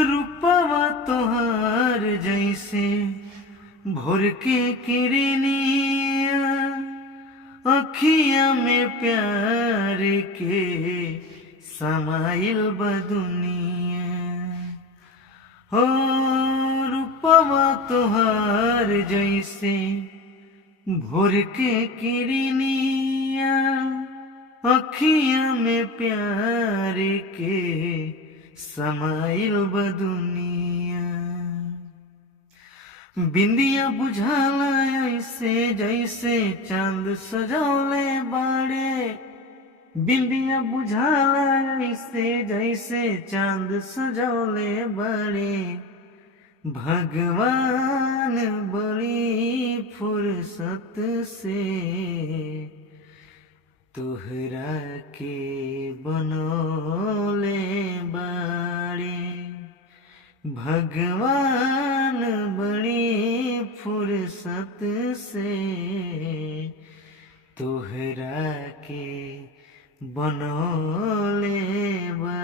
रूपवा तोहार जैसे भोर के किरनिया, अखिया में प्यार के समाइल बदुनिया। हो रूपवा तोहार जैसे भोर के किरनिया, अखिया में प्यार के समाइल बदुनिया। बिंदिया बुझाला ऐसे जैसे चांद सजौले बाड़े, बिंदिया बुझाला ऐसे जैसे चांद सजौले बाड़े। भगवान बड़ी फुर्सत से तोहरा के बनौले बाड़े। भगवान बड़ी फुर्सत से तोहरा के बनौले बाड़े।